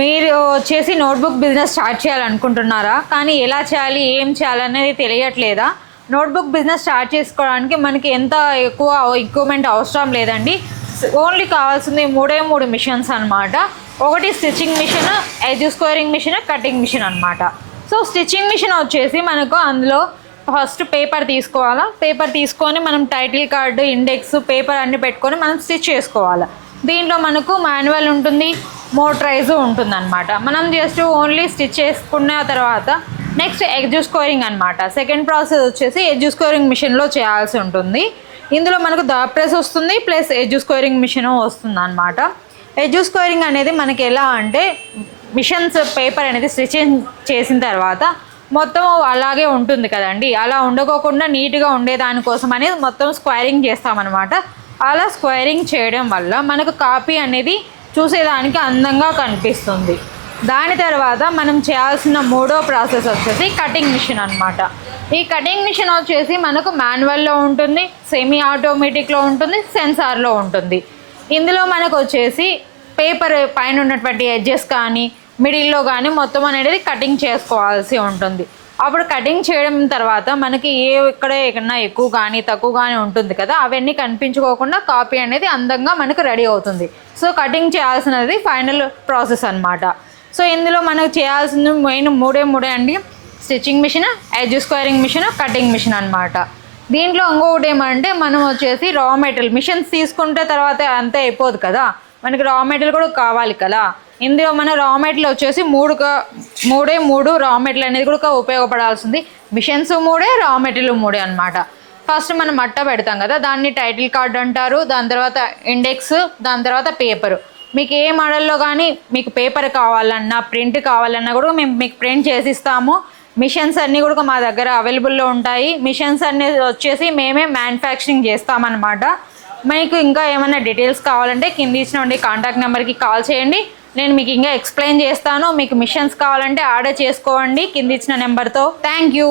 మీరు వచ్చేసి notebook business start చేయాలనుకుంటున్నారా? కానీ ఎలా చేయాలి, ఏం చేయాలనేది తెలియట్లేదా? నోట్బుక్ బిజినెస్ స్టార్ట్ చేసుకోవడానికి మనకి ఎంత ఎక్కువ ఎక్విప్మెంట్ అవసరం లేదండి. ఓన్లీ కావాల్సింది మూడు మిషన్స్ అనమాట. ఒకటి stitching machine, edge squaring machine, cutting machine అనమాట. సో స్టిచ్చింగ్ మిషన్ వచ్చేసి మనకు అందులో ఫస్ట్ పేపర్ తీసుకోవాలా. పేపర్ తీసుకొని మనం టైటిల్ కార్డు, ఇండెక్స్, పేపర్ అన్ని పెట్టుకొని మనం స్టిచ్ చేసుకోవాలి. దీంట్లో మనకు మాన్యువల్ ఉంటుంది, మోటరైజ్ ఉంటుంది అనమాట. మనం జస్ట్ ఓన్లీ స్టిచ్ చేసుకున్న తర్వాత నెక్స్ట్ ఎడ్జ్ స్కోరింగ్ అనమాట. సెకండ్ ప్రాసెస్ వచ్చేసి ఎడ్జ్ స్కోరింగ్ మిషన్లో చేయాల్సి ఉంటుంది. ఇందులో మనకు దా ప్రెస్ వస్తుంది, ప్లస్ ఎడ్జ్ స్కోరింగ్ మిషన్ వస్తుంది అనమాట. ఎడ్జ్ స్కోరింగ్ అనేది మనకి ఎలా అంటే మిషన్స్ పేపర్ అనేది స్టిచింగ్ చేసిన తర్వాత మొత్తం అలాగే ఉంటుంది కదండి. అలా ఉండకోకుండా నీట్గా ఉండేదానికోసం అనేది మొత్తం స్క్వైరింగ్ చేస్తామన్నమాట. అలా స్క్వైరింగ్ చేయడం వల్ల మనకు కాపీ అనేది చూసేదానికి అందంగా కనిపిస్తుంది. దాని తర్వాత మనం చేయాల్సిన మూడో ప్రాసెస్ వచ్చేసి కటింగ్ మిషన్ అనమాట. ఈ కటింగ్ మిషన్ వచ్చేసి మనకు మాన్యువల్లో ఉంటుంది, సెమీ ఆటోమేటిక్లో ఉంటుంది, సెన్సార్లో ఉంటుంది. ఇందులో మనకు వచ్చేసి పేపర్ పైన ఉన్నటువంటి ఎడ్జెస్ కానీ మిడిల్లో కానీ మొత్తం అనేది కటింగ్ చేసుకోవాల్సి ఉంటుంది. అప్పుడు కటింగ్ చేయడం తర్వాత మనకి ఎక్కడన్నా ఎక్కువ కానీ తక్కువ కానీ ఉంటుంది కదా, అవన్నీ కనిపించుకోకుండా కాపీ అనేది అందంగా మనకు రెడీ అవుతుంది. సో కటింగ్ చేయాల్సినది ఫైనల్ ప్రాసెస్ అనమాట. సో ఇందులో మనకు చేయాల్సింది మెయిన్ మూడే అండి. Stitching machine, edge squaring machine, cutting machine అనమాట. దీంట్లో ఇంకొకటి ఏమంటే మనం వచ్చేసి రా మెటీరియల్ మిషన్స్ తీసుకుంటే తర్వాత అంతే అయిపోదు కదా, మనకి రా మెటీరియల్ కూడా కావాలి కదా. ఇందులో మన రా మెటీరియల్ వచ్చేసి మూడు రా మెటీరియల్ అనేది కూడా ఉపయోగపడాల్సింది. మిషన్స్ మూడే, రా మెటీరియల్ మూడే అనమాట. ఫస్ట్ మనం అట్ట పెడతాం కదా, దాన్ని టైటిల్ కార్డ్ అంటారు. దాని తర్వాత ఇండెక్స్, దాని తర్వాత పేపరు. మీకు ఏ మోడల్లో కానీ మీకు పేపర్ కావాలన్నా, ప్రింట్ కావాలన్నా కూడా మేము మీకు ప్రింట్ చేసిస్తాము. మిషన్స్ అన్నీ కూడా మా దగ్గర అవైలబుల్లో ఉంటాయి. మిషన్స్ అన్నీ వచ్చేసి మేమే మ్యానుఫ్యాక్చరింగ్ చేస్తామన్నమాట. మీకు ఇంకా ఏమైనా డీటెయిల్స్ కావాలంటే కింద ఇచ్చిన కాంటాక్ట్ నెంబర్కి కాల్ చేయండి. నేను మీకు ఇంకా ఎక్స్ప్లెయిన్ చేస్తాను. మీకు మిషన్స్ కావాలంటే ఆర్డర్ చేసుకోండి కింద ఇచ్చిన నెంబర్తో. Thank you.